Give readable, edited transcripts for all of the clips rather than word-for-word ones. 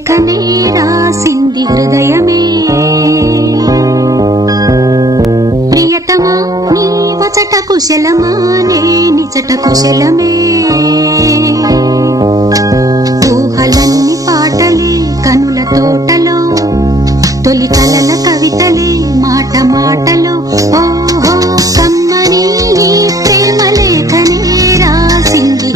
లేఖనే రాసింది హృదయమే. ప్రియతమా నీ వచట కుశలమా నే నిజట కుశలమే. ఊహలన్నీ పాటలే కనుల తోటలో, తొలి కలల కవితలే మాట మాటలో. ఓహో కమ్మని నీ ప్రేమ లేఖనే రాసింది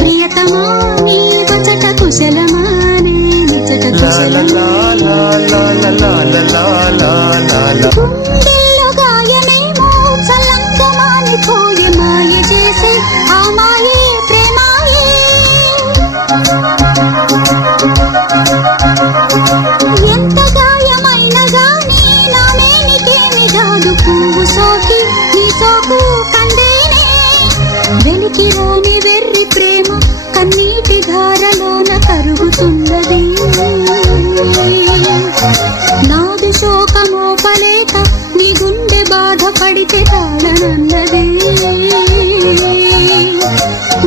ప్రియతమా నీ వచట కుశలమా నే నిజట కుశలమే. గుండెల్లో గాయమేమో చల్లంగమాని పోయే మాయ చేసే ఆ మాయే ప్రేమాయే. ఎంత గాయమైనా గానీ నా మేనికేమి కాదు పువ్వు సోకి నీ సోకు కందేనే. వెలికి రాని వెర్రి ప్రేమ కన్నీటి ధారలోన కరుగుతున్నది. నాది శోకమోపలేక నీ గుండె బాధపడితే తాళనన్నది.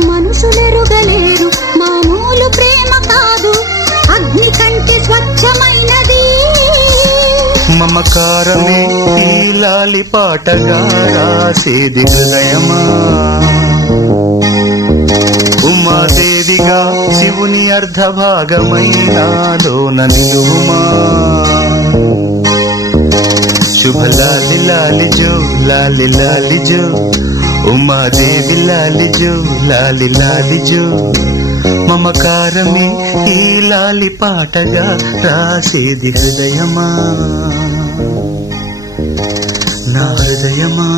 మనుషులెరుగలేరు మామూలు ప్రేమ కాదు, అగ్ని కంటే స్వచ్ఛమైనది. మమకారమే ఈ లాలి పాటగా రాసేది హృదయమా. ఉమాదేవిగా శివుని అర్ధభాగమైనాలోన నిలువుమా. శుభ లాలి లాలి జో లాలి లాలి జో, ఉమాదేవి లాలి జో లాలి లాలి జో. మమకారమే ఈ లాలి పాటగా రాసేది హృదయమా, నా హృదయమా.